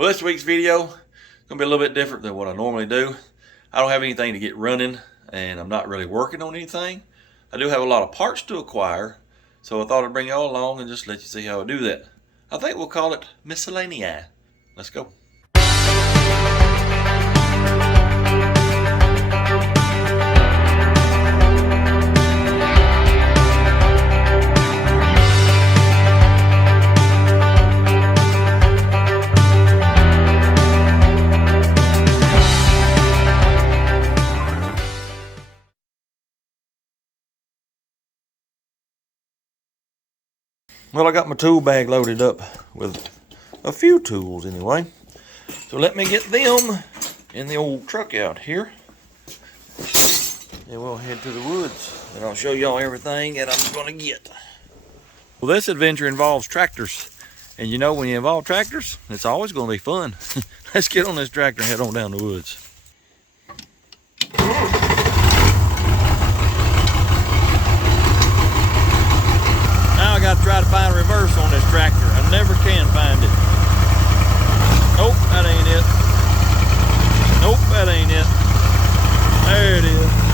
Well, this week's video is going to be a little bit different than what I normally do. I don't have anything to get running, and I'm not really working on anything. I do have a lot of parts to acquire, so I thought I'd bring y'all along and just let you see how I do that. I think we'll call it miscellaneous. Let's go. Well, I got my tool bag loaded up with a few tools anyway. So let me get them in the old truck out here. And we'll head to the woods and I'll show y'all everything that I'm gonna get. Well, this adventure involves tractors. And you know, when you involve tractors, it's always gonna be fun. Let's get on this tractor and head on down the woods. Now I gotta try to find a reverse on this tractor. I never can find it. Nope, that ain't it. Nope, that ain't it. There it is.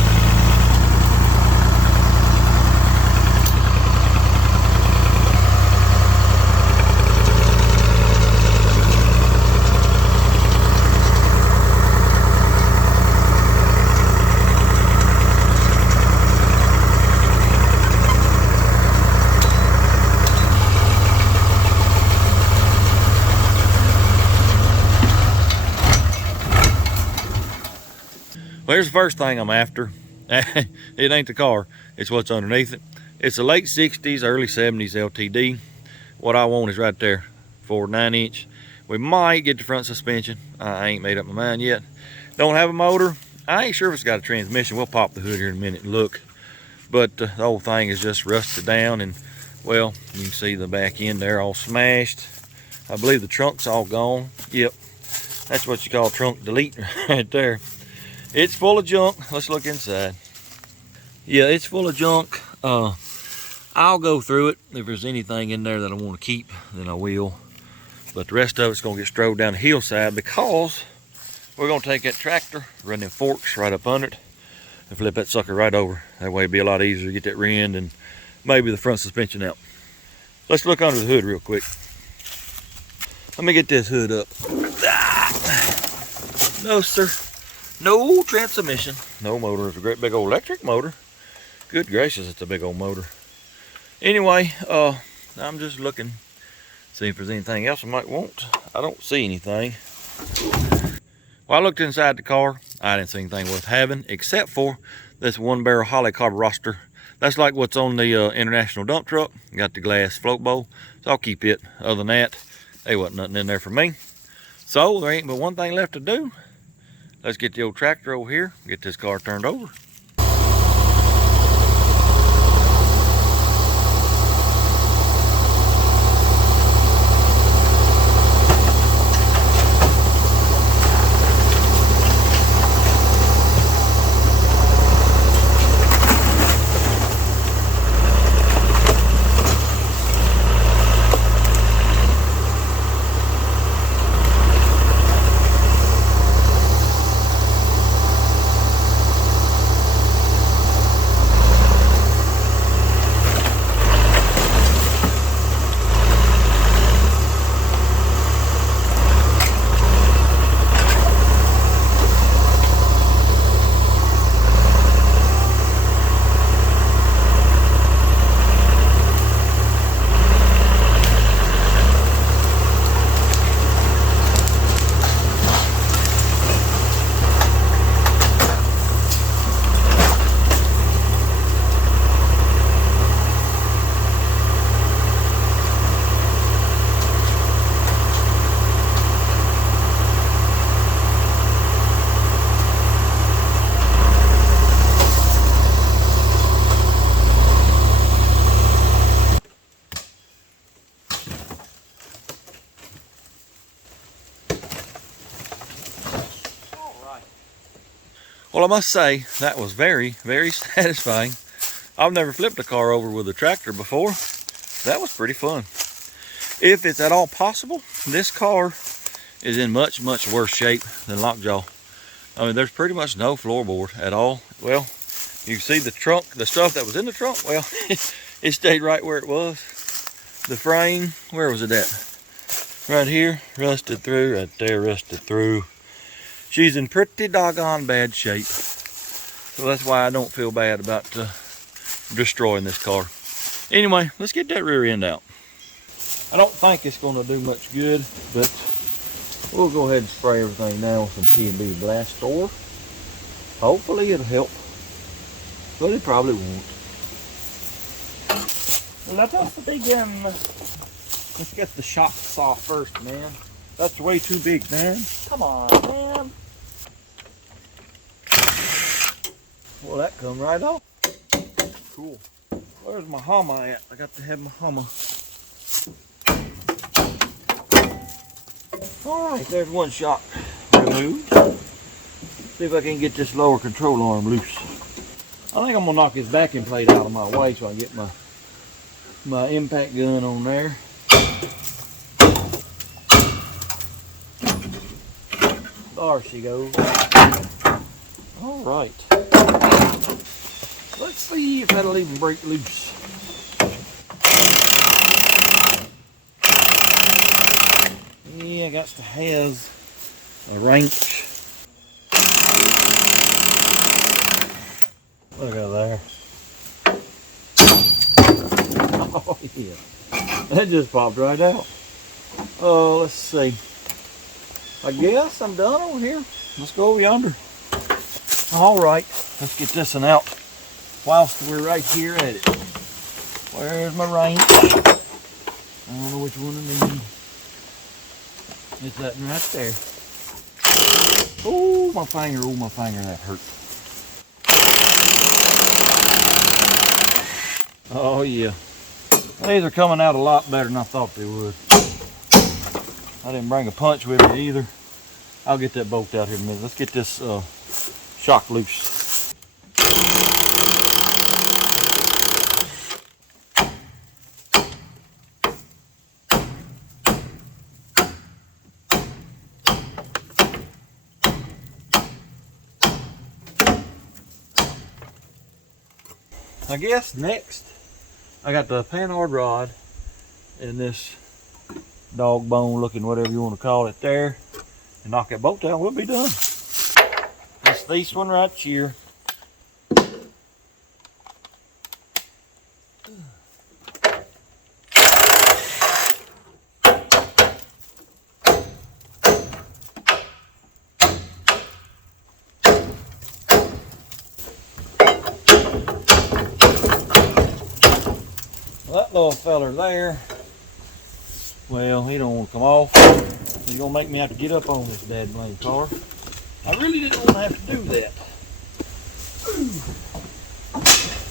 Well, here's the first thing I'm after. It ain't the car, it's what's underneath it. It's a late 60s, early 70s LTD. What I want is right there, 4 9-inch. We might get the front suspension. I ain't made up my mind yet. Don't have a motor. I ain't sure if it's got a transmission. We'll pop the hood here in a minute and look. But the whole thing is just rusted down, and well, you can see the back end there all smashed. I believe the trunk's all gone. Yep, that's what you call trunk delete right there. It's full of junk. Let's look inside. Yeah, it's full of junk. I'll go through it. If there's anything in there that I want to keep, then I will. But the rest of it's going to get strode down the hillside because we're going to take that tractor, run them forks right up under it, and flip that sucker right over. That way it'll be a lot easier to get that rear end and maybe the front suspension out. Let's look under the hood real quick. Let me get this hood up. No, sir. No transmission, no motor. It's a great big old electric motor. Good gracious, it's a big old motor. Anyway, I'm just looking, see if there's anything else I might want. I don't see anything. Well, I looked inside the car. I didn't see anything worth having except for this 1-barrel Holley carburetor. That's like what's on the International dump truck. Got the glass float bowl, so I'll keep it. Other than that, there wasn't nothing in there for me. So there ain't but one thing left to do. Let's get the old tractor over here, get this car turned over. Well, I must say, that was very, very satisfying. I've never flipped a car over with a tractor before. That was pretty fun. If it's at all possible, this car is in much, much worse shape than Lockjaw. I mean, there's pretty much no floorboard at all. Well, you can see the trunk, the stuff that was in the trunk, well, it stayed right where it was. The frame, where was it at? Right here, rusted through, right there, rusted through. She's in pretty doggone bad shape. So that's why I don't feel bad about destroying this car. Anyway, let's get that rear end out. I don't think it's gonna do much good, but we'll go ahead and spray everything down with some P&B Blastor. Hopefully it'll help, but it probably won't. Let us begin. Let's get the shocks off first, man. That's way too big, man. Come on, man. Well, that come right off. Cool. Where's my Hummer at? I got to have my Hummer. Alright, there's one shock removed. See if I can get this lower control arm loose. I think I'm gonna knock his backing plate out of my way so I can get my impact gun on there. There she goes. Alright. Let's see if that'll even break loose. Yeah, I got to have a wrench. Look at there. Oh yeah. That just popped right out. Oh, let's see. I guess I'm done over here. Let's go over yonder. Alright, let's get this one out whilst we're right here at it. Where's my wrench? I don't know which one I need. It's that one right there. Oh, my finger, that hurt. Oh yeah. These are coming out a lot better than I thought they would. I didn't bring a punch with me either. I'll get that bolt out here in a minute. Let's get this shock loose. I guess next, I got the Panhard rod and this dog bone looking, whatever you want to call it there, and knock that bolt out, we'll be done. It's this one right here. That little feller there, well, he don't want to come off. He's gonna make me have to get up on this dad blame car. I really didn't want to have to do that.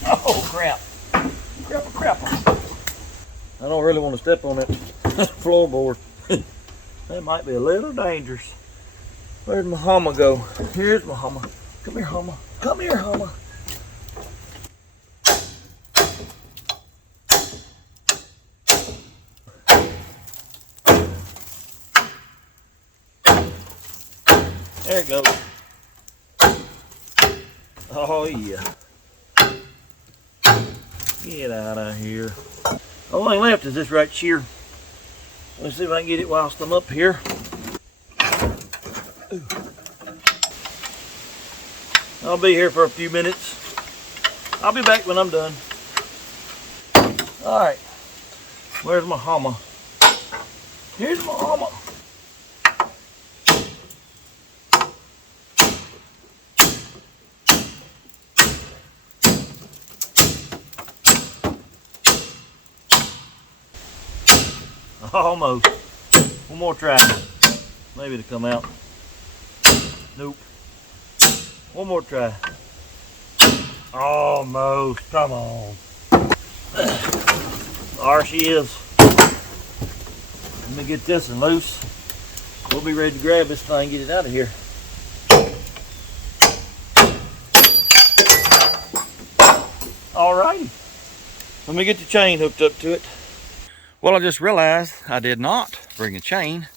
Oh crap. Crap. I don't really want to step on that floorboard. That might be a little dangerous. Where'd my Hummer go? Here's my Hummer. Come here, Hummer. Come here, Hummer. There it goes. Oh yeah. Get out of here. The only thing left is this right here. Let's see if I can get it whilst I'm up here. Ooh. I'll be here for a few minutes. I'll be back when I'm done. Alright. Where's my Hummer? Here's my Hummer. Almost. One more try. Maybe it'll come out. Nope. One more try. Almost. Come on. There she is. Let me get this one loose. We'll be ready to grab this thing and get it out of here. Alrighty. Let me get the chain hooked up to it. Well, I just realized I did not bring a chain.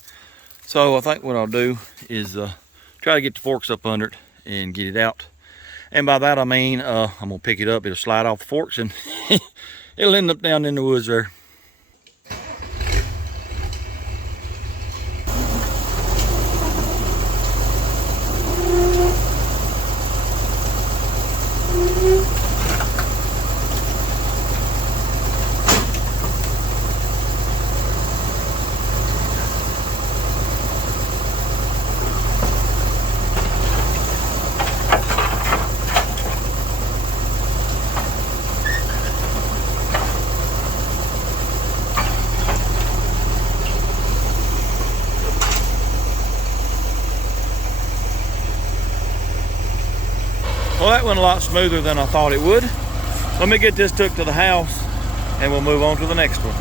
So I think what I'll do is try to get the forks up under it and get it out. And by that I mean I'm gonna pick it up, it'll slide off the forks and it'll end up down in the woods there. Well, that went a lot smoother than I thought it would. Let me get this took to the house and we'll move on to the next one.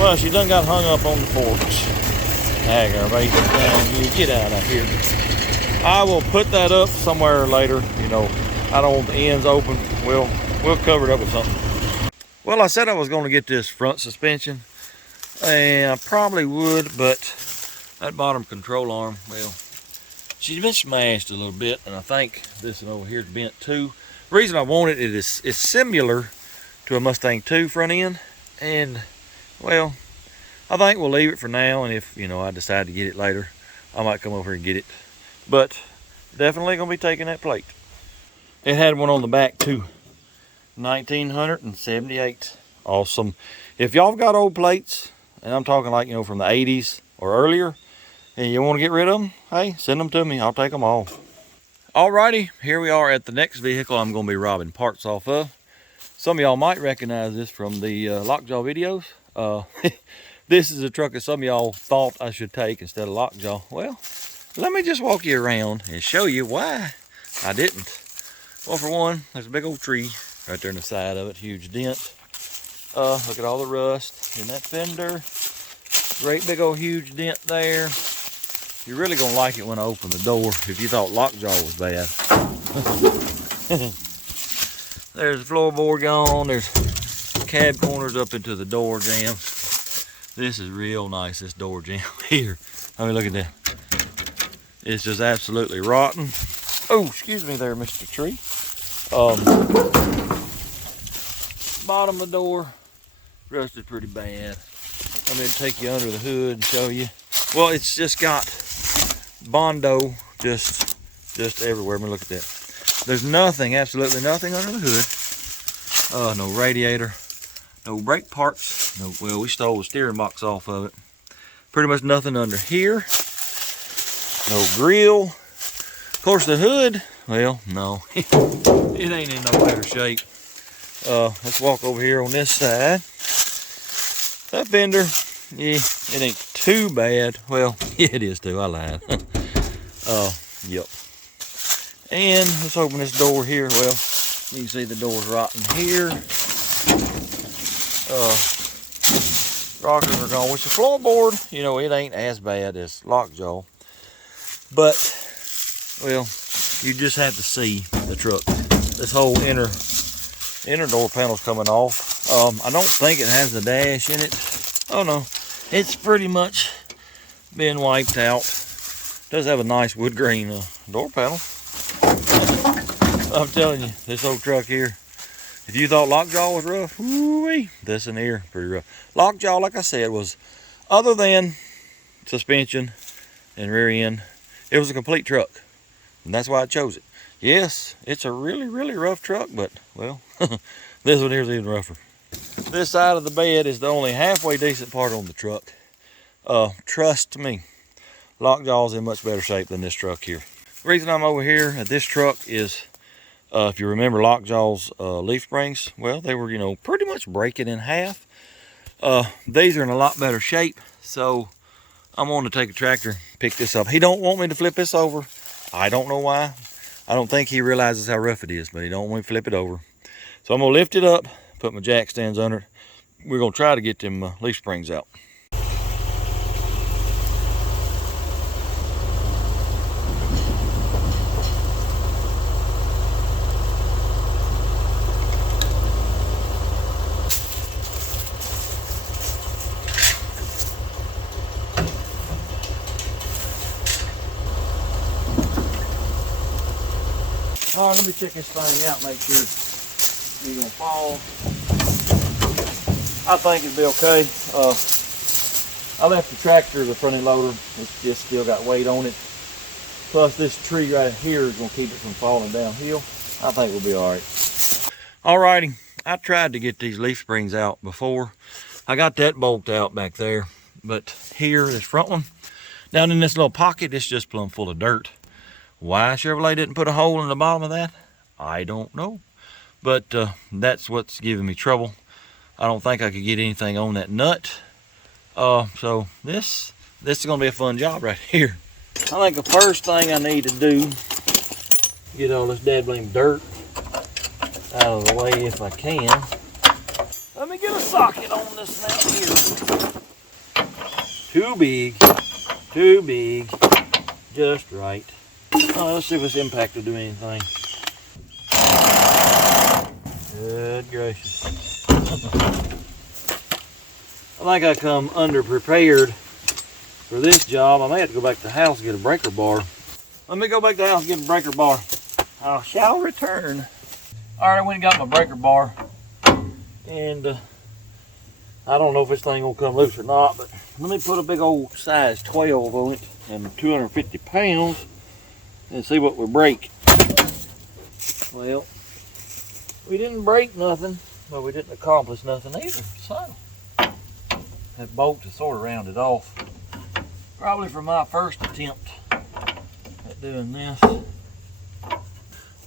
Well, she done got hung up on the forks. Aggravating thing, you get out of here. I will put that up somewhere later. You know, I don't want the ends open. We'll cover it up with something. Well, I said I was going to get this front suspension, and I probably would, but that bottom control arm, well, she's been smashed a little bit, and I think this one over here is bent too. The reason I want it is it's similar to a Mustang 2 front end, and well, I think we'll leave it for now, and if, you know, I decide to get it later, I might come over here and get it. But definitely gonna be taking that plate. It had one on the back too. 1978. Awesome. If y'all got old plates, and I'm talking like, you know, from the 80s or earlier, and you want to get rid of them, hey, send them to me. I'll take them all. Alrighty, here we are at the next vehicle I'm gonna be robbing parts off of. Some of y'all might recognize this from the Lockjaw videos. This is a truck that some of y'all thought I should take instead of Lockjaw. Well, let me just walk you around and show you why I didn't. Well, for one, there's a big old tree right there in the side of it, huge dent. Look at all the rust in that fender. Great big old huge dent there. You're really gonna like it when I open the door if you thought Lockjaw was bad. There's the floorboard gone. There's cab corners up into the door jamb. This is real nice, this door jamb here. I mean, look at that. It's just absolutely rotten. Oh, excuse me there, Mr. Tree. Bottom of the door, rusted pretty bad. I'm gonna take you under the hood and show you. Well, it's just got Bondo just everywhere. I mean, look at that. There's nothing, absolutely nothing under the hood. No radiator, no brake parts. No, well, we stole the steering box off of it. Pretty much nothing under here. No grill. Of course, the hood, well, no, it ain't in no better shape. Let's walk over here on this side. That fender, yeah, it ain't too bad. Well, yeah, it is too, I lied. Yep. And let's open this door here. Well, you can see the door's rotten here. Rockers are gone. Which the floorboard, you know, it ain't as bad as Lockjaw. But, well, you just have to see the truck. This whole inner door panel's coming off. I don't think it has a dash in it. Oh no, it's pretty much been wiped out. Does have a nice wood grain door panel. I'm telling you, this old truck here, if you thought Lockjaw was rough, woo-wee, this in here, pretty rough. Lockjaw, like I said, was, other than suspension and rear end, it was a complete truck. And that's why I chose it. Yes, it's a really, really rough truck, but, well, this one here is even rougher. This side of the bed is the only halfway decent part on the truck. Trust me, Lockjaw's in much better shape than this truck here. The reason I'm over here at this truck is, if you remember Lockjaw's leaf springs, well, they were, you know, pretty much breaking in half. These are in a lot better shape, so I'm going to take a tractor, pick this up. He don't want me to flip this over. I don't know why. I don't think he realizes how rough it is, but he don't want me to flip it over. So I'm gonna lift it up, put my jack stands under it. We're gonna try to get them leaf springs out. All right, let me check this thing out, make sure it's gonna fall. I think it'll be okay. I left the tractor, the front end loader, it's just still got weight on it. Plus this tree right here is gonna keep it from falling downhill. I think we'll be all right. Alrighty, I tried to get these leaf springs out before. I got that bolt out back there, but here, this front one, down in this little pocket, it's just plumb full of dirt. Why Chevrolet didn't put a hole in the bottom of that, I don't know. But that's what's giving me trouble. I don't think I could get anything on that nut. So this is gonna be a fun job right here. I think the first thing I need to do, get all this dead blame dirt out of the way if I can. Let me get a socket on this now here. Too big, just right. Let's see if this impact will do anything. Good gracious. I think I come underprepared for this job. I may have to go back to the house and get a breaker bar. Let me go back to the house and get a breaker bar. I shall return. All right, I went and got my breaker bar. And I don't know if this thing will come loose or not, but let me put a big old size 12 on it and 250 pounds and see what we break. Well, we didn't break nothing, but we didn't accomplish nothing either. So that bolt is sort of rounded off. Probably from my first attempt at doing this.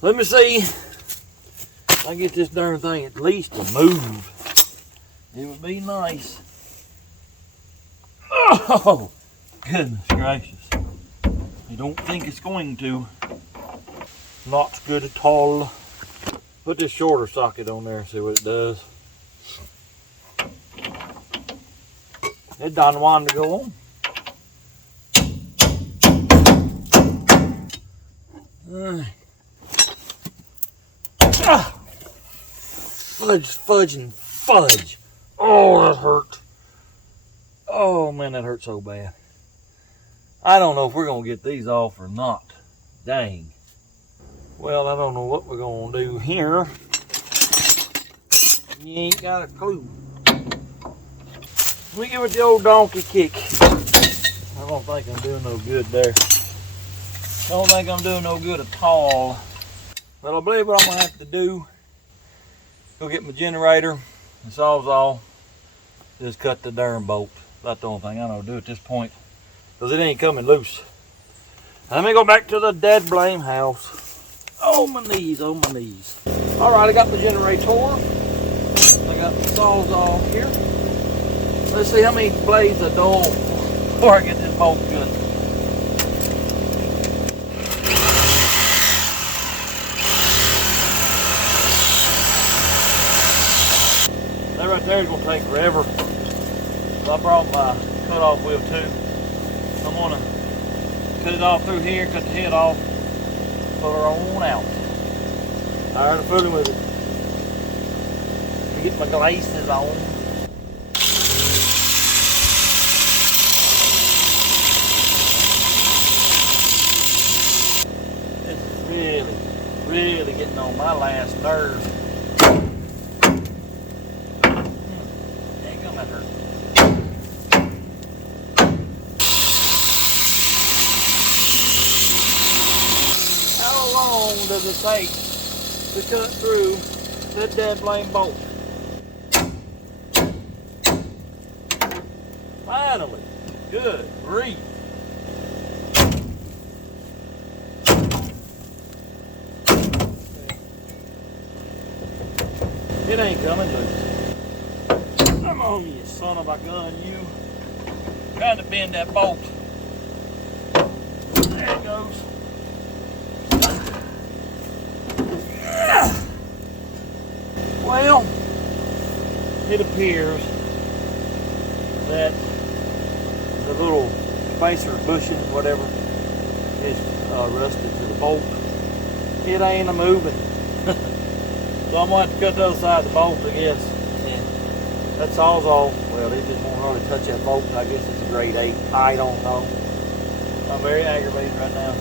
Let me see if I get this darn thing at least to move. It would be nice. Oh, goodness gracious. I don't think it's going to. Not good at all. Put this shorter socket on there and see what it does. It doesn't want to go on. Fudge and fudge. Oh, that hurt. Oh man, that hurt so bad. I don't know if we're gonna get these off or not. Dang. Well, I don't know what we're gonna do here. You ain't got a clue. Let me give it the old donkey kick. I don't think I'm doing no good there. Don't think I'm doing no good at all. But I believe what I'm gonna have to do, go get my generator and Sawzall, just cut the darn bolt. That's the only thing I know to do at this point, because it ain't coming loose. Let me go back to the dead blame house. Oh my knees, oh my knees. All right, I got the generator. I got the Sawzall here. Let's see how many blades I do before I get this bolt cut. That right there is going to take forever. So I brought my cut-off wheel too. I'm going to cut it off through here, cut the head off, pull her on out. Tired of fooling with it. Let me get my glasses on. Really getting on my last nerve. Dang, that hurt. How long does it take to cut through that dead blame bolt? Finally, good grief. It ain't coming loose. Come on, you son of a gun, you. Trying to bend that bolt. There it goes. Well, it appears that the little spacer bushing, whatever, is rusted to the bolt. It ain't a moving. So I'm going to have to cut the other side of the bolt, I guess. And that Sawzall, well, it just won't hardly touch that bolt. I guess it's a grade 8. I don't know. I'm very aggravated right now.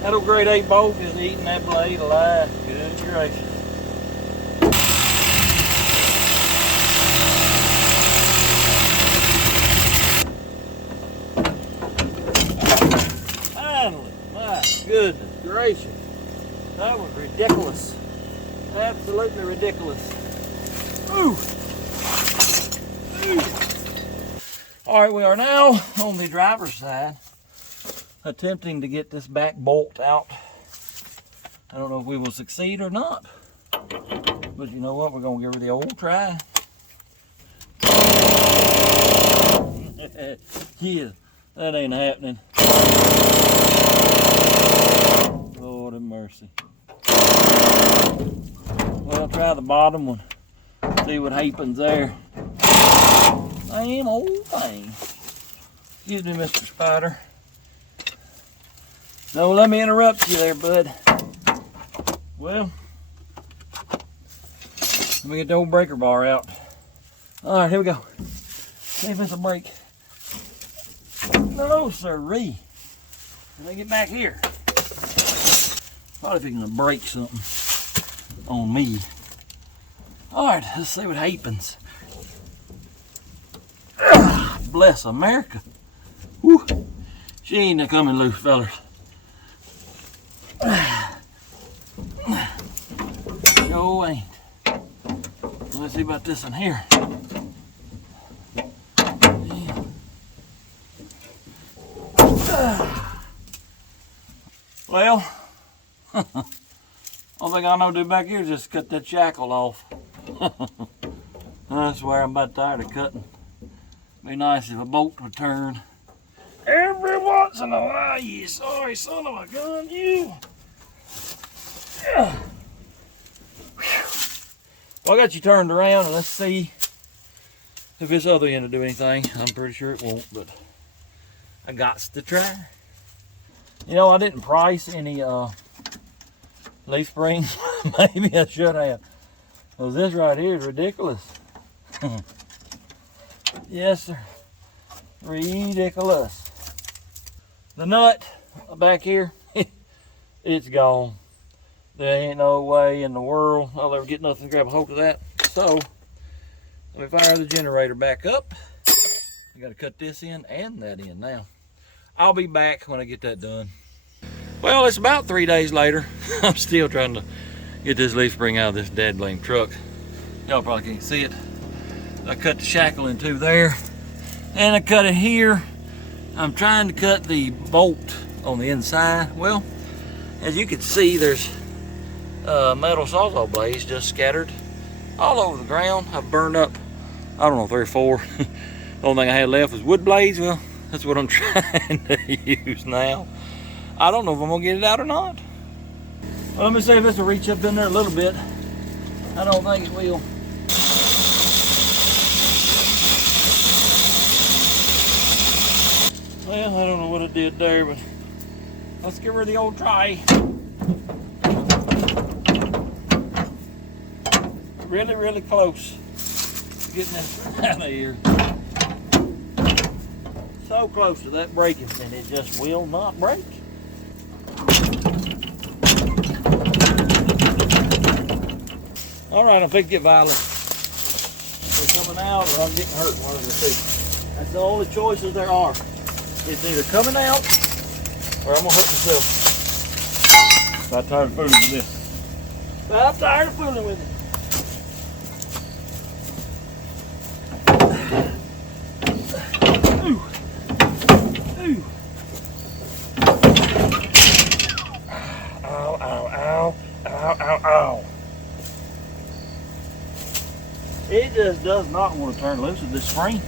That old grade 8 bolt is eating that blade alive. Good gracious. Finally, my goodness gracious. That was ridiculous. Absolutely ridiculous. Ooh. Ooh. All right, we are now on the driver's side, attempting to get this back bolt out. I don't know if we will succeed or not, but you know what? We're gonna give her the old try. Yeah, that ain't happening. Lord have mercy. Well, try the bottom one. See what happens there. Same old thing. Excuse me, Mr. Spider. No, let me interrupt you there, bud. Well, let me get the old breaker bar out. All right, here we go. See if it's a break. No, sirree. Let me get back here. Probably if you're gonna break something on me. All right, let's see what happens. Bless America. Whew. She ain't coming loose, fellas. Sure ain't. Let's see about this one here. Well, all thing I know to do back here is just cut that shackle off. I swear I'm about tired of cutting. Be nice if a bolt would turn every once in a while. You sorry son of a gun, you. Well, I got you turned around, and let's see if this other end will do anything. I'm pretty sure it won't, but I got to try. You know, I didn't price any leaf springs. Maybe I should have. Because this right here is ridiculous. Yes, sir. Ridiculous. The nut back here, it's gone. There ain't no way in the world I'll ever get nothing to grab a hold of that. So, let me fire the generator back up. I gotta cut this in and that in now. I'll be back when I get that done. Well, it's about 3 days later. I'm still trying to get this leaf spring out of this dead blame truck. Y'all probably can't see it. I cut the shackle in two there, and I cut it here. I'm trying to cut the bolt on the inside. Well, as you can see, there's metal Sawzall blades just scattered all over the ground. I've burned up, I don't know, 3 or 4. The only thing I had left was wood blades. Well, that's what I'm trying to use now. I don't know if I'm gonna get it out or not. Well, let me see if this will reach up in there a little bit. I don't think it will. Well, I don't know what it did there, but let's give her the old try. Really, really close to getting this out of here. So close to that breaking, and it just will not break. All right, I'm fixing to get violent. They're coming out or I'm getting hurt, one of the two. That's the only choices there are. It's either coming out or I'm gonna hurt myself. I'm tired of fooling with this. I'm tired of fooling with it. Ooh. Ooh. Ow, ow, ow. Ow, ow, ow. It just does not want to turn loose with this spring.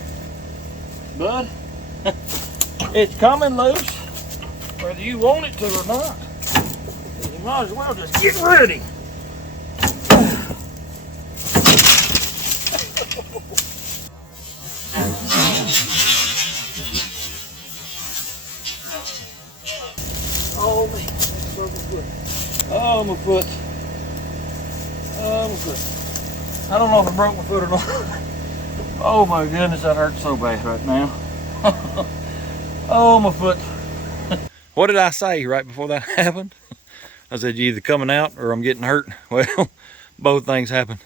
But it's coming loose. whether you want it to or not. You might as well just get ready. Oh man, that's broke my foot. Oh my foot. Oh my foot. I don't know if I broke my foot or not. Oh my goodness, that hurts so bad right now. Oh my foot. What did I say right before that happened? I said, you either coming out or I'm getting hurt. Well, both things happened.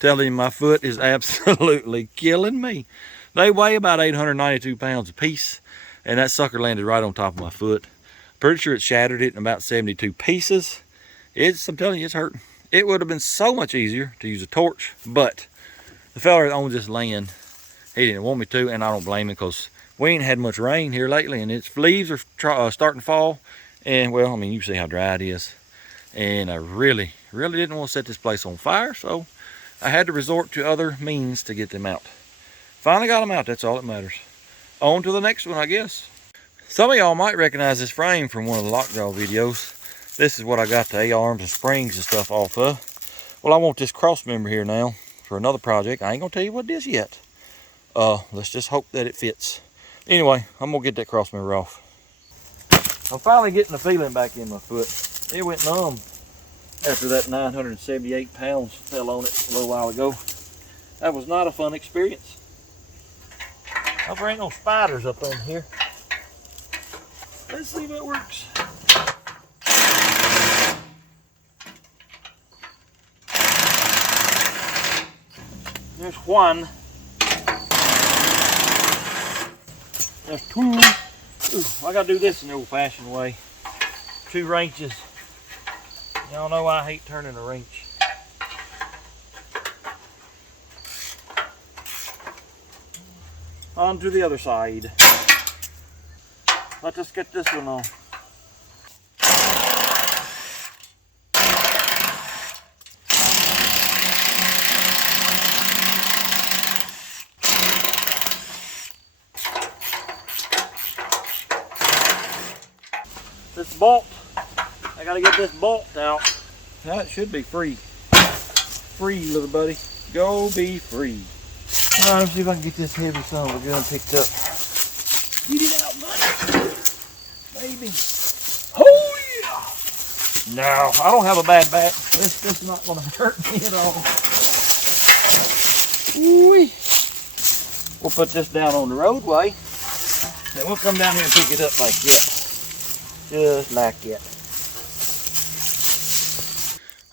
Telling you my foot is absolutely killing me. They weigh about 892 pounds a piece, and that sucker landed right on top of my foot. Pretty sure it shattered it in about 72 pieces. I'm telling you, it's hurting. It would have been so much easier to use a torch, but the fella that owns this land, he didn't want me to, and I don't blame him, because we ain't had much rain here lately, and its leaves are starting to fall. And well, I mean, you see how dry it is. And I really didn't want to set this place on fire, so I had to resort to other means to get them out. Finally got them out, that's all that matters. On to the next one, I guess. Some of y'all might recognize this frame from one of the lockjaw videos. This is what I got the A-arms and springs and stuff off of. Well, I want this cross member here now for another project. I ain't gonna tell you what it is yet. Let's just hope that it fits. Anyway, I'm gonna get that cross member off. I'm finally getting the feeling back in my foot. It went numb after that 978 pounds fell on it a little while ago. That was not a fun experience. Hope there ain't no spiders up in here. Let's see if it works. There's one. There's two. Ooh, I gotta do this in the old-fashioned way. 2 wrenches. Y'all know I hate turning a wrench. On to the other side. Let's just get this one on. This bolt, I gotta get this bolt out. Now it should be free. Free, little buddy. Go be free. All right, let's see if I can get this heavy son of a gun picked up. Get it out, buddy. Baby. Oh yeah! No, I don't have a bad back. This is not gonna hurt me at all. Ooh-wee. We'll put this down on the roadway. Then we'll come down here and pick it up like that. Just like that.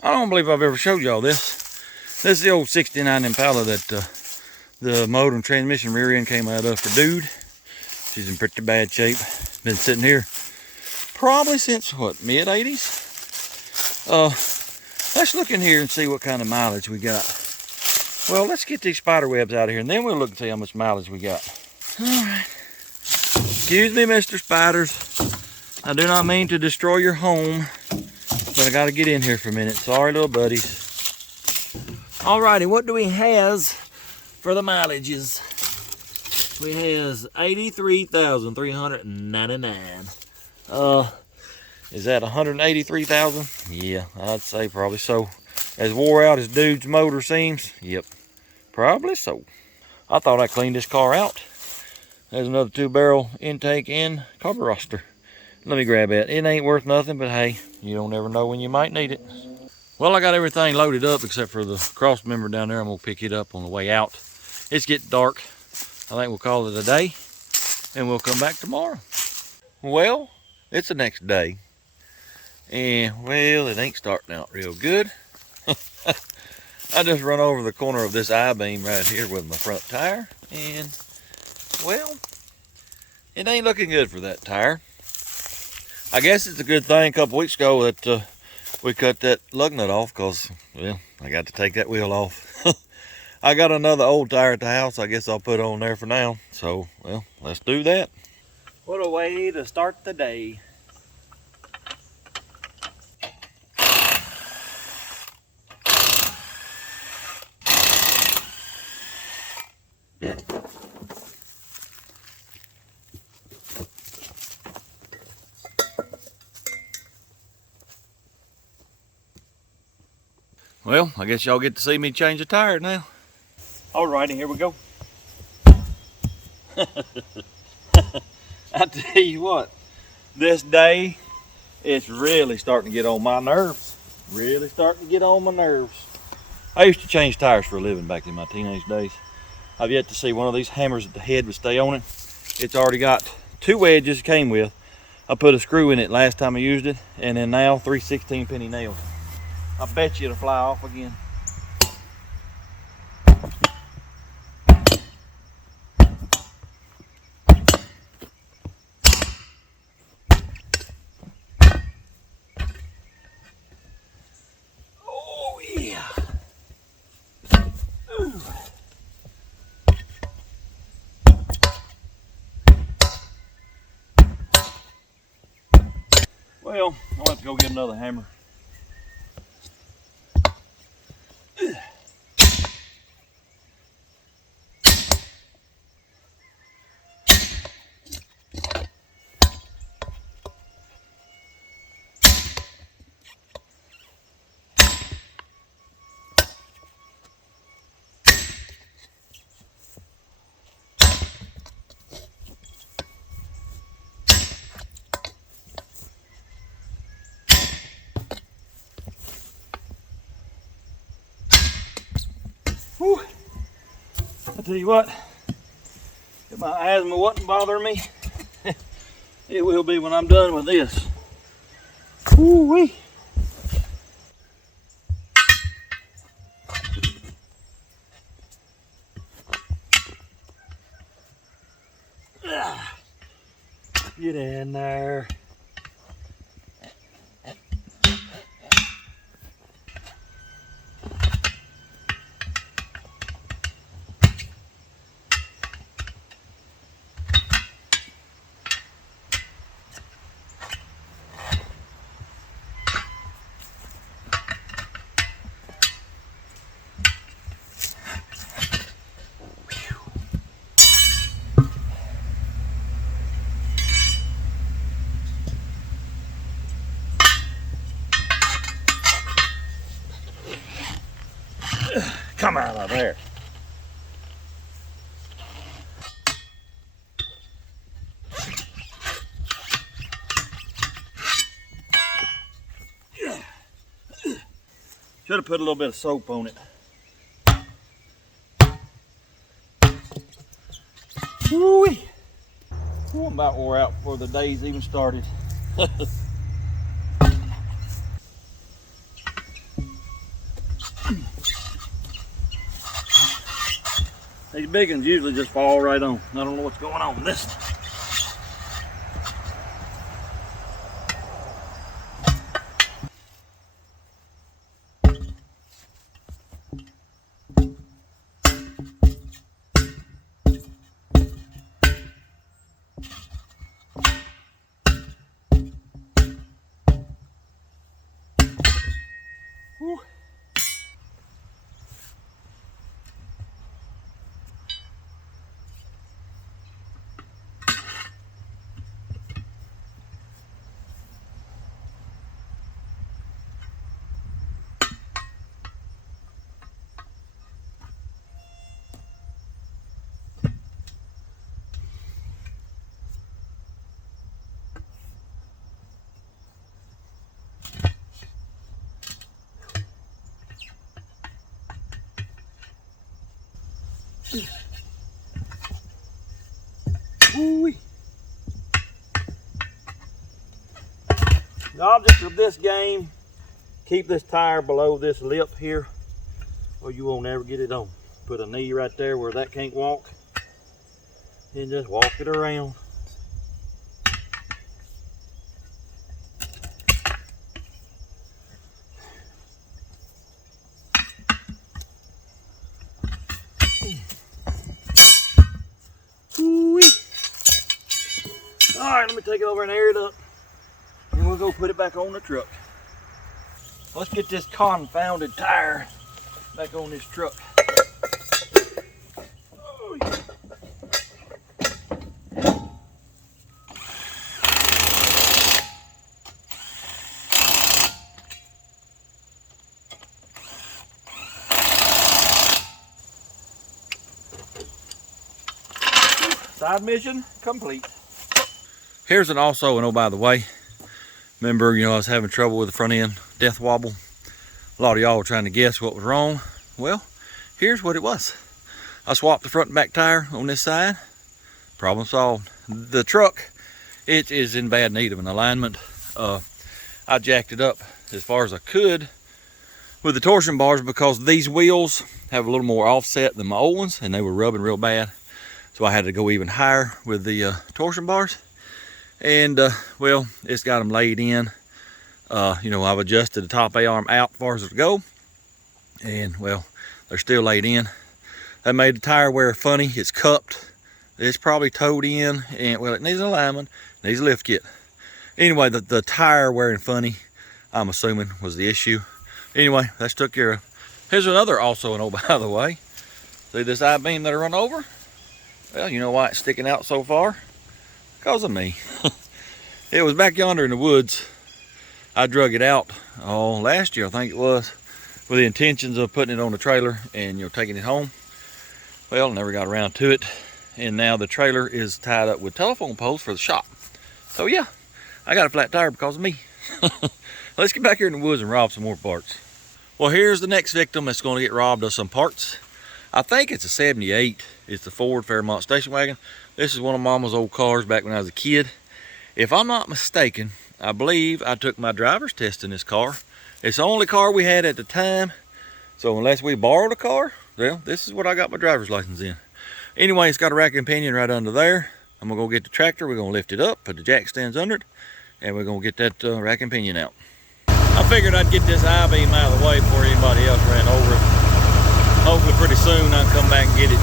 I don't believe I've ever showed y'all this. This is the old 69 Impala that the motor and transmission rear end came out of for Dude. She's in pretty bad shape. Been sitting here probably since, what, mid-80s? Let's look in here and see what kind of mileage we got. Well, let's get these spider webs out of here, and then we'll look and see how much mileage we got. All right. Excuse me, Mr. Spiders. I do not mean to destroy your home, but I gotta get in here for a minute. Sorry, little buddies. Alrighty, what do we has for the mileages? We has 83,399. Is that 183,000? Yeah, I'd say probably so. As wore out as Dude's motor seems, yep, probably so. I thought I cleaned this car out. There's another 2-barrel intake and carburetor. Let me grab it. It ain't worth nothing, but hey, you don't ever know when you might need it. Well, I got everything loaded up except for the cross member down there. I'm gonna pick it up on the way out. It's getting dark. I think we'll call it a day, and we'll come back tomorrow. Well, it's the next day, and well, it ain't starting out real good. I just run over the corner of this I-beam right here with my front tire, and well, it ain't looking good for that tire. I guess it's a good thing a couple weeks ago that we cut that lug nut off, because, well, I got to take that wheel off. I got another old tire at the house. I guess I'll put it on there for now. So, well, let's do that. What a way to start the day. Well, I guess y'all get to see me change a tire now. Alrighty, here we go. I tell you what, this day, it's really starting to get on my nerves. Really starting to get on my nerves. I used to change tires for a living back in my teenage days. I've yet to see one of these hammers at the head would stay on it. It's already got 2 wedges it came with. I put a screw in it last time I used it, and then now 3 16-penny nails. I bet you it'll fly off again. Oh yeah. Ooh. Well, I'll have to go get another hammer. Whew. I tell you what, if my asthma wasn't bothering me, it will be when I'm done with this. Woo-wee. Get in there. Come out of there. Should have put a little bit of soap on it. Woo-wee. I'm about wore out before the day's even started. These big ones usually just fall right on. I don't know what's going on with this one. Whew. Ooh-wee. The object of this game, keep this tire below this lip here or you won't ever get it on. Put a knee right there where that can't walk and just walk it around. Ooh-wee. All right, let me take it over and air it up. And we'll go put it back on the truck. Let's get this confounded tire back on this truck. Oh, yeah. Side mission complete. Here's oh, by the way, remember, I was having trouble with the front end death wobble. A lot of y'all were trying to guess what was wrong. Well, here's what it was. I swapped the front and back tire on this side. Problem solved. The truck, it is in bad need of an alignment. I jacked it up as far as I could with the torsion bars because these wheels have a little more offset than my old ones, and they were rubbing real bad. So I had to go even higher with the torsion bars. And well, it's got them laid in. I've adjusted the top A-arm out as far as it'll go. And well, they're still laid in. That made the tire wear funny. It's cupped. It's probably towed in, and well, it needs an alignment, needs a lift kit. Anyway, the tire wearing funny, I'm assuming, was the issue. Anyway, that's took care of. Here's another also, and oh, by the way, see this I-beam that I run over? Well, you know why it's sticking out so far? Because of me. It was back yonder in the woods. I drug it out, last year I think it was, with the intentions of putting it on the trailer and taking it home. Well, never got around to it. And now the trailer is tied up with telephone poles for the shop. So yeah, I got a flat tire because of me. Let's get back here in the woods and rob some more parts. Well, here's the next victim that's going to get robbed of some parts. I think it's a 78. It's the Ford Fairmont station wagon. This is one of Mama's old cars back when I was a kid. If I'm not mistaken, I believe I took my driver's test in this car. It's the only car we had at the time. So unless we borrowed a car, well, this is what I got my driver's license in. Anyway, it's got a racking pinion right under there. I'm gonna go get the tractor, we're gonna lift it up, put the jack stands under it, and we're gonna get that racking pinion out. I figured I'd get this I-beam out of the way before anybody else ran over it. Hopefully pretty soon I can come back and get it.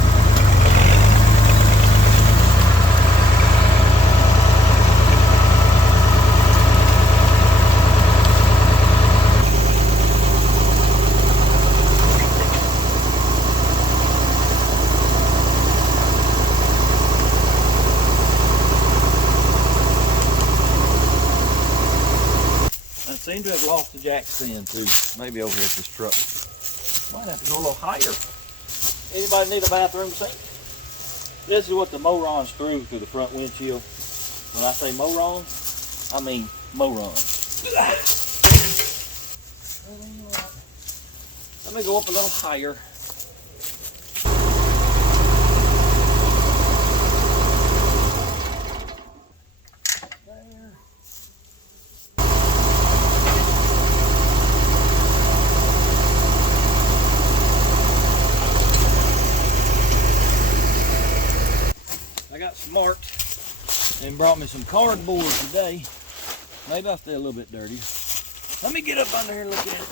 Seem to have lost the jack stand too. Maybe over here at this truck. Might have to go a little higher. Anybody need a bathroom sink? This is what the Morons threw the front windshield. When I say Morons, I mean Morons. Let me go up a little higher. Smart and brought me some cardboard today. Maybe I'll stay a little bit dirty. Let me get up under here and look at it.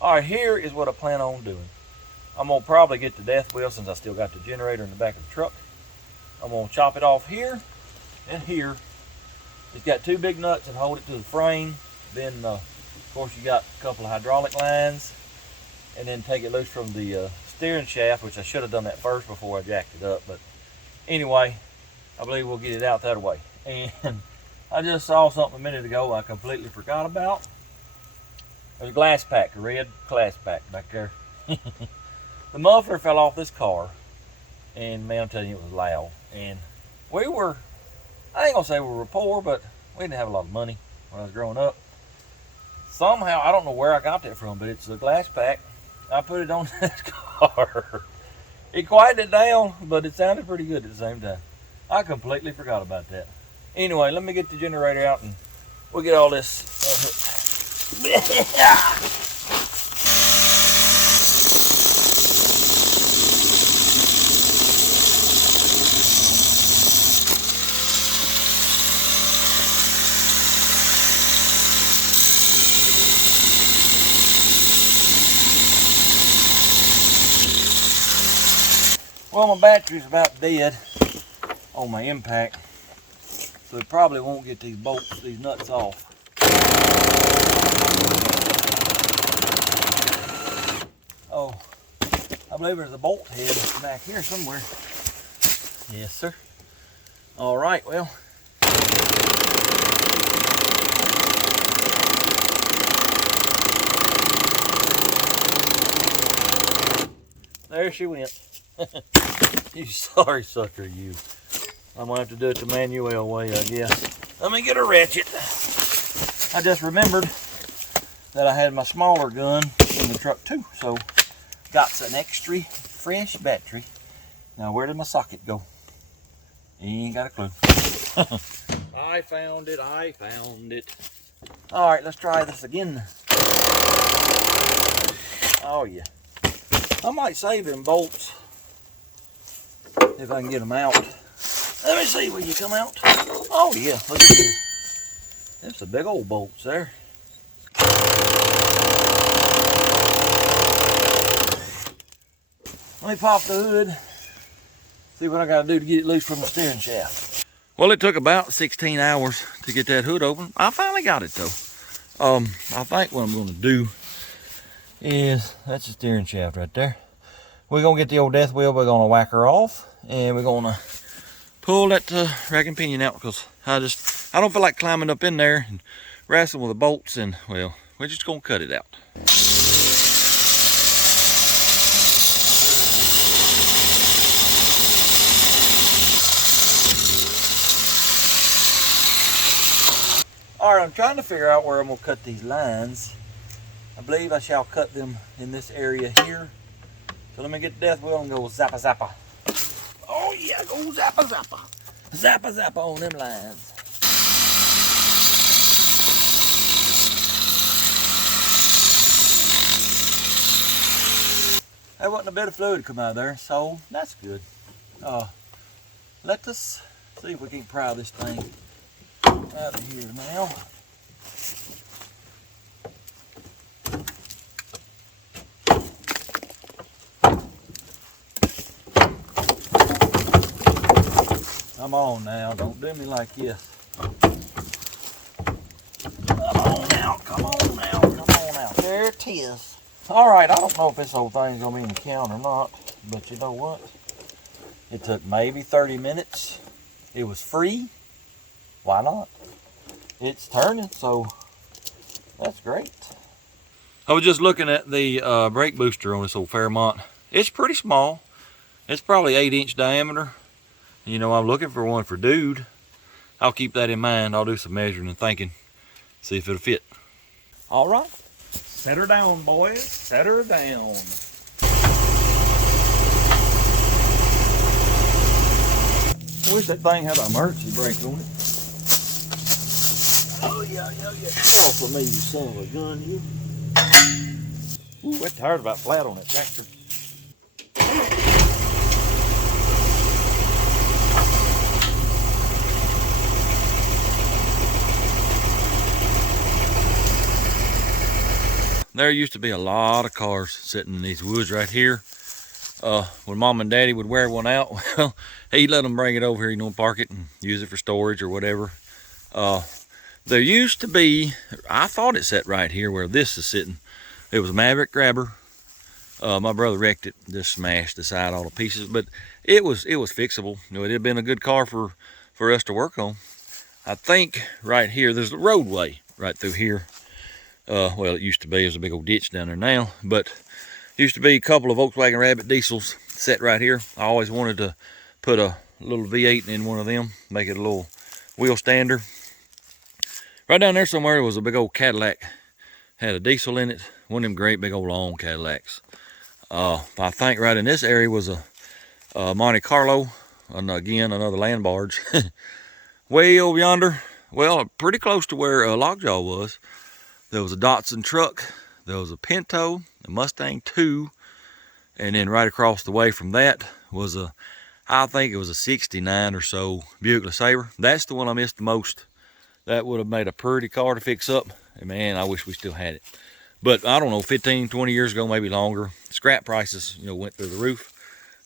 All right, here is what I plan on doing. I'm gonna probably get the death wheel since I still got the generator in the back of the truck. I'm gonna chop it off here and here. It's got two big nuts that hold it to the frame. Then, of course, you got a couple of hydraulic lines, and then take it loose from the steering shaft, which I should have done that first before I jacked it up. But anyway, I believe we'll get it out that way. And I just saw something a minute ago I completely forgot about. There's a glass pack, a red glass pack back there. The muffler fell off this car, and man, I'm telling you, it was loud. And we were, I ain't gonna say we were poor, but we didn't have a lot of money when I was growing up. Somehow, I don't know where I got that from, but it's a glass pack. I put it on this car. It quieted it down, but it sounded pretty good at the same time. I completely forgot about that. Anyway, let me get the generator out and we'll get all this Well, my battery's about dead on my impact, so it probably won't get these bolts, these nuts off. Oh, I believe there's a bolt head back here somewhere. Yes, sir. All right, well. There she went. You sorry sucker, you. I'm gonna have to do it the Manuel way, I guess. Let me get a ratchet. I just remembered that I had my smaller gun in the truck too, so got an extra fresh battery. Now where did my socket go? He ain't got a clue. I found it, I found it. All right, let's try this again. Oh yeah. I might save them bolts if I can get them out. Let me see where you come out. Oh yeah, look at here. There's some big old bolts there. Let me pop the hood. See what I gotta do to get it loose from the steering shaft. Well, it took about 16 hours to get that hood open. I finally got it though. I think what I'm gonna do is, that's the steering shaft right there. We're gonna get the old death wheel, we're gonna whack her off, and we're gonna pull that rack and pinion out, because I don't feel like climbing up in there and wrestling with the bolts, and well, we're just gonna cut it out. All right, I'm trying to figure out where I'm gonna cut these lines. I believe I shall cut them in this area here. So let me get the death wheel and go zappa zappa. Oh yeah, go zappa zappa. Zappa zappa on them lines. There wasn't a bit of fluid come out of there, so that's good. Let us see if we can pry this thing out of here now. Come on now, don't do me like this. Come on now, come on now, come on now. There it is. All right, I don't know if this whole thing's gonna be in the count or not, but you know what? It took maybe 30 minutes. It was free. Why not? It's turning, so that's great. I was just looking at the brake booster on this old Fairmont. It's pretty small. It's probably 8-inch diameter. You know, I'm looking for one for dude. I'll keep that in mind. I'll do some measuring and thinking, see if it'll fit. All right. Set her down, boys. Set her down. I wish that thing had an emergency brake on it. Oh, yeah. Get off of me, you son of a gun, you. Ooh, that tire's about flat on that tractor. There used to be a lot of cars sitting in these woods right here. When Mom and Daddy would wear one out, well, he'd let them bring it over here, you know, park it and use it for storage or whatever. There used to be, I thought it sat right here where this is sitting. It was a Maverick Grabber. My brother wrecked it, just smashed the side all to pieces, but it was fixable. You know, it had been a good car for us to work on. I think right here, there's the roadway right through here. Well, it used to be, there's a big old ditch down there now, but used to be a couple of Volkswagen Rabbit diesels set right here. I always wanted to put a little V8 in one of them, make it a little wheel stander. Right down there somewhere was a big old Cadillac, had a diesel in it, one of them great big old long Cadillacs. I think right in this area was a Monte Carlo, and again another land barge. Way over yonder, well, pretty close to where Lockjaw was. There was a Datsun truck, there was a Pinto, a Mustang 2, and then right across the way from that was I think it was a 69 or so Buick LeSabre. That's the one I missed the most. That would have made a pretty car to fix up. And man, I wish we still had it. But I don't know, 15, 20 years ago, maybe longer, scrap prices, you know, went through the roof.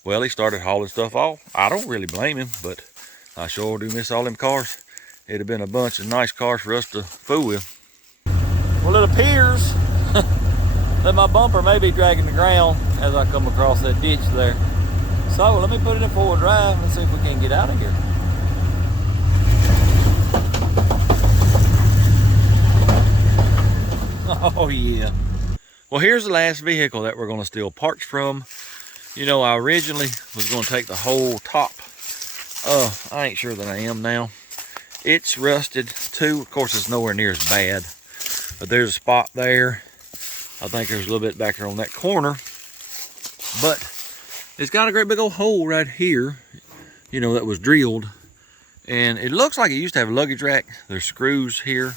Well, he started hauling stuff off. I don't really blame him, but I sure do miss all them cars. It'd have been a bunch of nice cars for us to fool with. Well, it appears that my bumper may be dragging the ground as I come across that ditch there. So let me put it in forward drive and see if we can get out of here. Oh yeah. Well, here's the last vehicle that we're going to steal parts from. You know, I originally was going to take the whole top. I ain't sure that I am now. It's rusted too. Of course, it's nowhere near as bad. But there's a spot there. I think there's a little bit back there on that corner. But it's got a great big old hole right here, you know, that was drilled. And it looks like it used to have a luggage rack. There's screws here.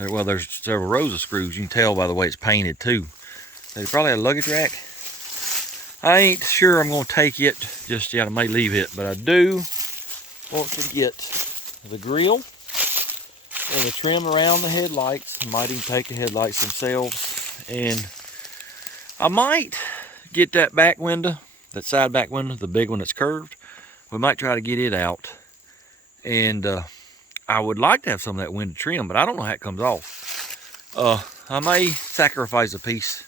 Well, there's several rows of screws. You can tell by the way it's painted too. They probably had a luggage rack. I ain't sure I'm going to take it just yet. I may leave it, but I do want to get the grill and the trim around the headlights. I might even take the headlights themselves. And I might get that back window, that side back window, the big one that's curved. We might try to get it out. And I would like to have some of that window trim, but I don't know how it comes off. I may sacrifice a piece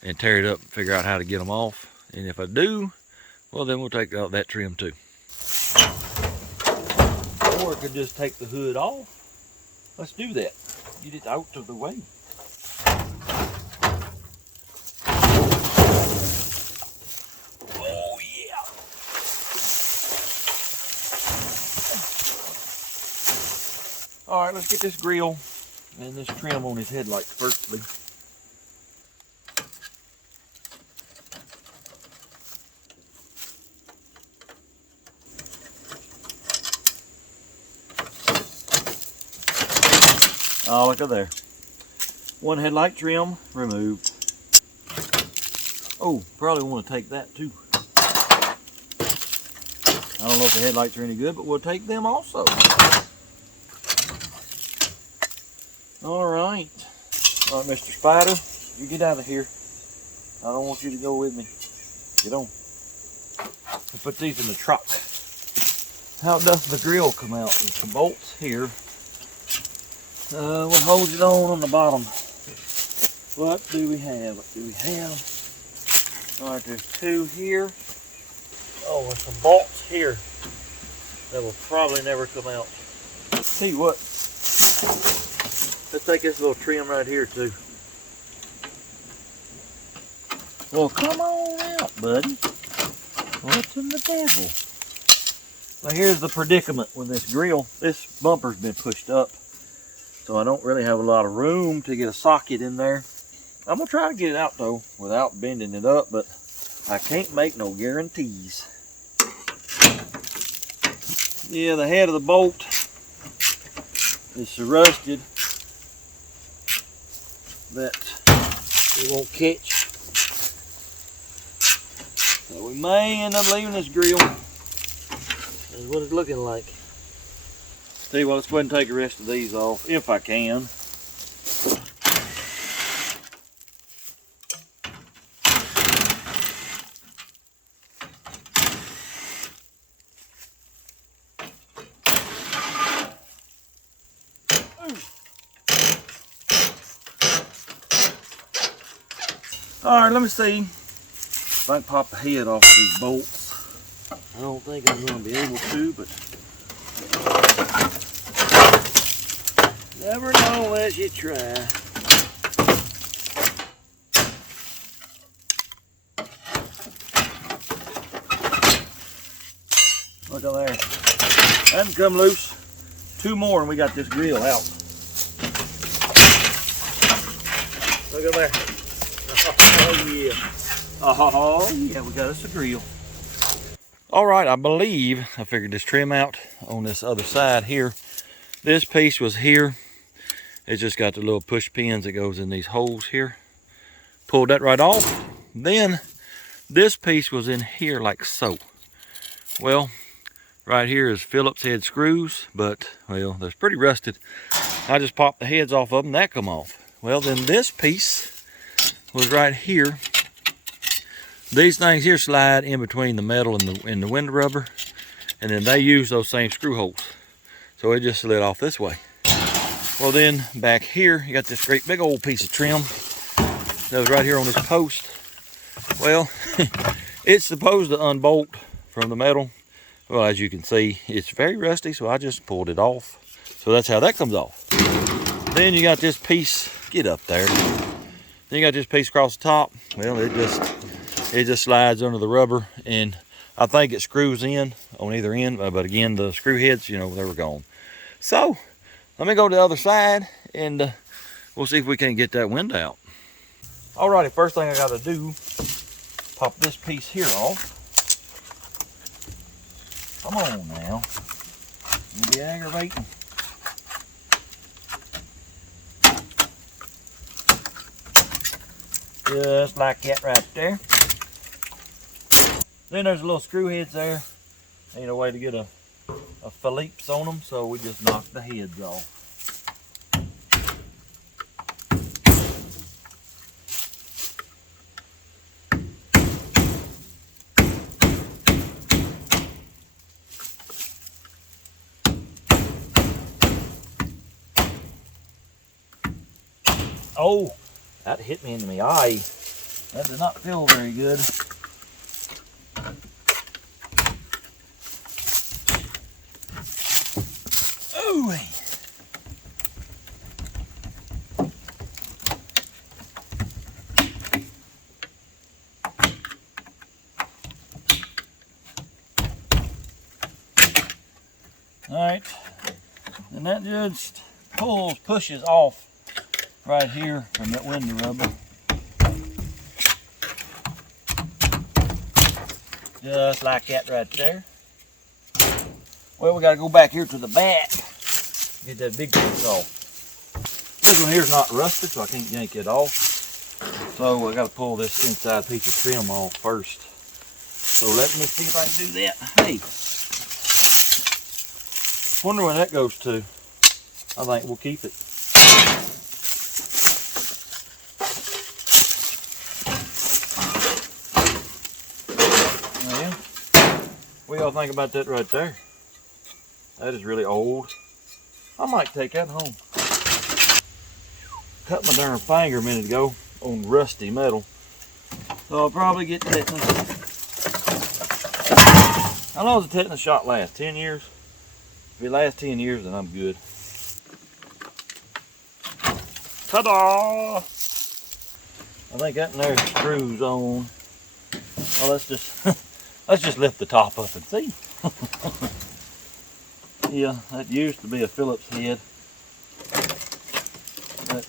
and tear it up and figure out how to get them off. And if I do, well, then we'll take out that trim too. Or I could just take the hood off. Let's do that. Get it out of the way. Oh, yeah. All right, let's get this grill and this trim on his headlights firstly. Oh, look at there. One headlight trim removed. Oh, probably want to take that too. I don't know if the headlights are any good, but we'll take them also. All right. All right, Mr. Spider, you get out of here. I don't want you to go with me. Get on. We'll put these in the truck. How does the grill come out? There's some bolts here. What holds it on the bottom? What do we have? What do we have? All right, there's two here. Oh, and some bolts here that will probably never come out. Tell you what, let's take this little trim right here too. Well, come on out, buddy. What's in the devil? Now here's the predicament with this grill. This bumper's been pushed up. So I don't really have a lot of room to get a socket in there. I'm gonna try to get it out though without bending it up, but I can't make no guarantees. Yeah, the head of the bolt is so rusted that it won't catch. So we may end up leaving this grill. That's what it's looking like. Tell you what, let's go ahead and take the rest of these off, if I can. All right, let me see if I can pop the head off of these bolts. I don't think I'm going to be able to, but never know unless you try. Look at there. That can come loose. Two more and we got this grill out. Look at there. Oh yeah. Oh yeah, we got us a grill. All right, I believe I figured this trim out on this other side here. This piece was here. It's just got the little push pins that goes in these holes here. Pulled that right off. Then this piece was in here like so. Well, right here is Phillips head screws, but well, they're pretty rusted. I just popped the heads off of them, that come off. Well, then this piece was right here. These things here slide in between the metal and the window rubber, and then they use those same screw holes. So it just slid off this way. Well, then back here, you got this great big old piece of trim that was right here on this post. Well, it's supposed to unbolt from the metal. Well, as you can see, it's very rusty, so I just pulled it off. So that's how that comes off. Then you got this piece, get up there. Then you got this piece across the top. Well, it just it just slides under the rubber, and I think it screws in on either end, but again, the screw heads, you know, they were gone. So let me go to the other side, and we'll see if we can get that window out. Alrighty, first thing I gotta do, pop this piece here off. Come on now, you be aggravating. Just like that right there. Then there's a little screw heads there. Ain't a way to get a Phillips on them, so we just knock the heads off. Oh, that hit me in the eye. That did not feel very good. Ooh. Alright, and that just pushes off right here from that window rubber. Just like that right there. Well, we gotta go back here to the back, get that big piece off. This one here's not rusted, so I can't yank it off. So I gotta pull this inside piece of trim off first. So let me see if I can do that. Hey, wonder where that goes to. I think we'll keep it. Well, what do y'all think about that right there? That is really old. I might take that home. Cut my darn finger a minute ago on rusty metal. So I'll probably get tetanus. How long does a tetanus shot last? 10 years? If it lasts 10 years, then I'm good. Ta-da! I think that in there screws on. Well, let's just lift the top up and see. Yeah, that used to be a Phillips head. But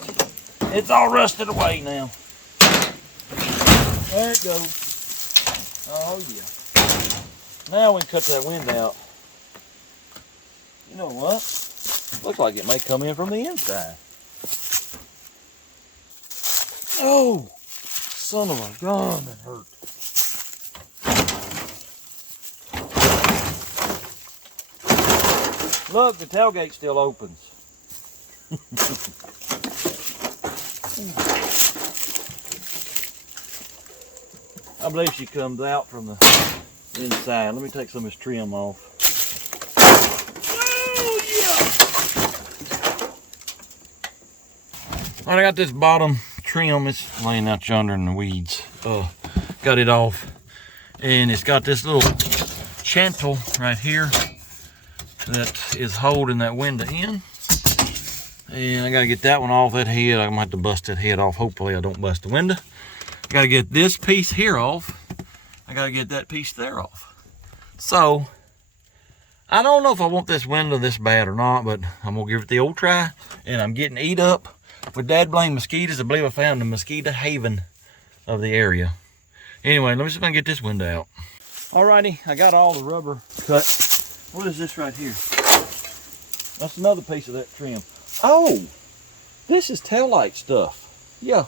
it's all rusted away now. There it goes. Oh yeah. Now we can cut that wind out. You know what? Looks like it may come in from the inside. Oh, son of a gun, that hurt. Look, the tailgate still opens. I believe she comes out from the inside. Let me take some of this trim off. Oh, yeah. I got this bottom trim. It's laying out yonder in the weeds. Got it off. And it's got this little chantle right here that is holding that window in. And I gotta get that one off that head. I might have to bust that head off. Hopefully I don't bust the window. I gotta get this piece here off. I gotta get that piece there off. So, I don't know if I want this window this bad or not, but I'm gonna give it the old try. And I'm getting eat up with dad blame mosquitoes. I believe I found the mosquito haven of the area. Anyway, let me see if I can get this window out. Alrighty, I got all the rubber cut. What is this right here? That's another piece of that trim. Oh, this is taillight stuff. Yeah,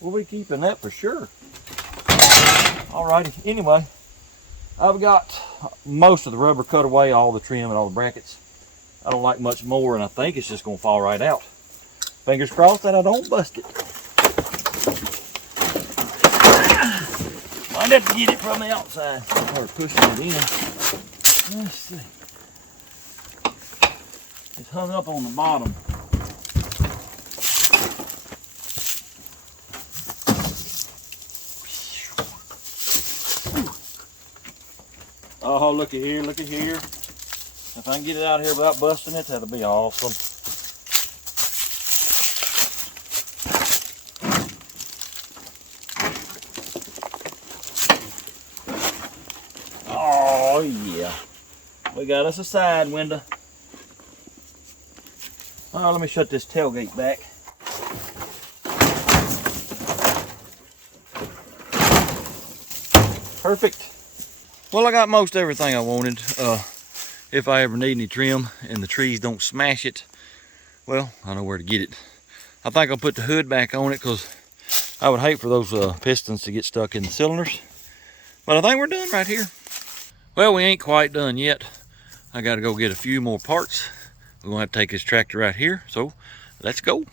we'll be keeping that for sure. Alrighty, anyway, I've got most of the rubber cut away, all the trim and all the brackets. I don't like much more, and I think it's just gonna fall right out. Fingers crossed that I don't bust it. Might have to get it from the outside. Start pushing it in. Let's see. It's hung up on the bottom. Oh, looky here, looky here. If I can get it out here without busting it, that'll be awesome. got us a side window. Oh, let me shut this tailgate back. Perfect. Well, I got most everything I wanted. If I ever need any trim and the trees don't smash it, well, I know where to get it. I think I'll put the hood back on it because I would hate for those pistons to get stuck in the cylinders. But I think we're done right here. Well, we ain't quite done yet. I got to go get a few more parts. We're going to have to take this tractor right here. So let's go.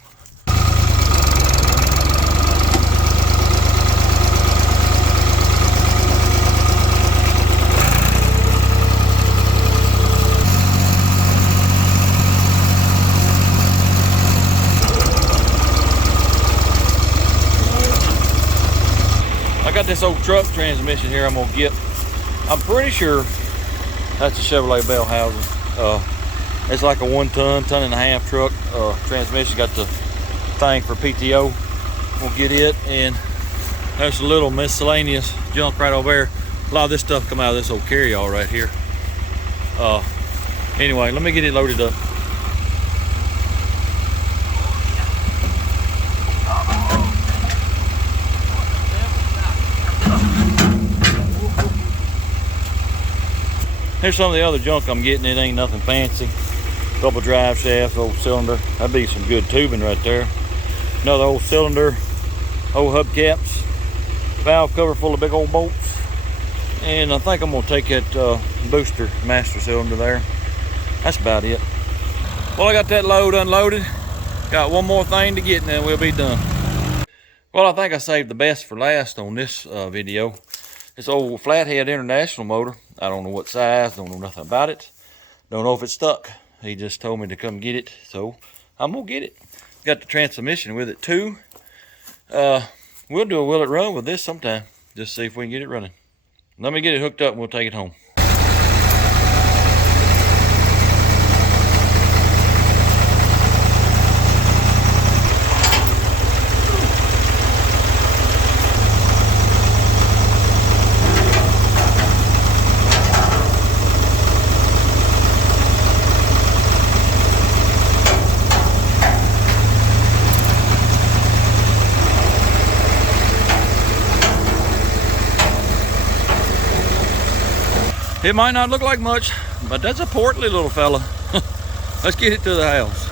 I got this old truck transmission here I'm gonna get. I'm pretty sure that's a Chevrolet Bellhausen. It's like a 1 ton and a half truck transmission. Got the thing for PTO. We'll get it, and there's a little miscellaneous junk right over there. A lot of this stuff come out of this old carryall right here. Anyway, let me get it loaded up. Here's some of the other junk I'm getting. It ain't nothing fancy. Couple drive shafts, old cylinder. That'd be some good tubing right there. Another old cylinder, old hubcaps, valve cover full of big old bolts. And I think I'm gonna take that booster master cylinder there. That's about it. Well, I got that load unloaded. Got one more thing to get and then we'll be done. Well, I think I saved the best for last on this video. This old Flathead International motor. I don't know what size, don't know nothing about it. Don't know if it's stuck. He just told me to come get it, so I'm gonna get it. Got the transmission with it too. We'll do a will it run with this sometime. Just see if we can get it running. Let me get it hooked up and we'll take it home. It might not look like much, but that's a portly little fella. Let's get it to the house.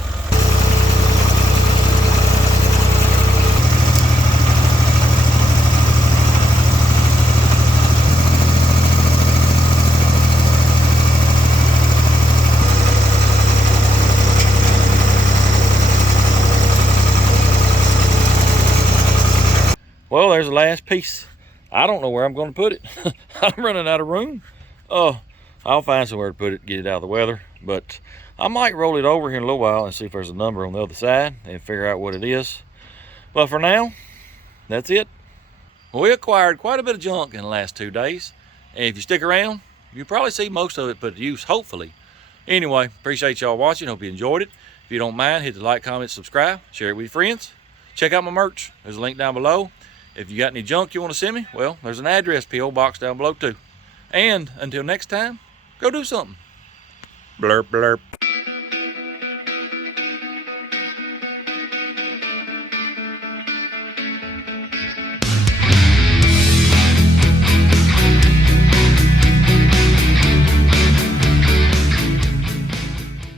Well, there's the last piece. I don't know where I'm going to put it. I'm running out of room. I'll find somewhere to put it, get it out of the weather, but I might roll it over here in a little while and see if there's a number on the other side and figure out what it is. But for now, that's it. We acquired quite a bit of junk in the last 2 days, and if you stick around, you'll probably see most of it put to use, hopefully. Anyway, appreciate y'all watching. Hope you enjoyed it. If you don't mind, hit the like, comment, subscribe, share it with your friends. Check out my merch. There's a link down below. If you got any junk you want to send me, well, there's an address, P.O. box down below too. And until next time, go do something. Blurp, blurp.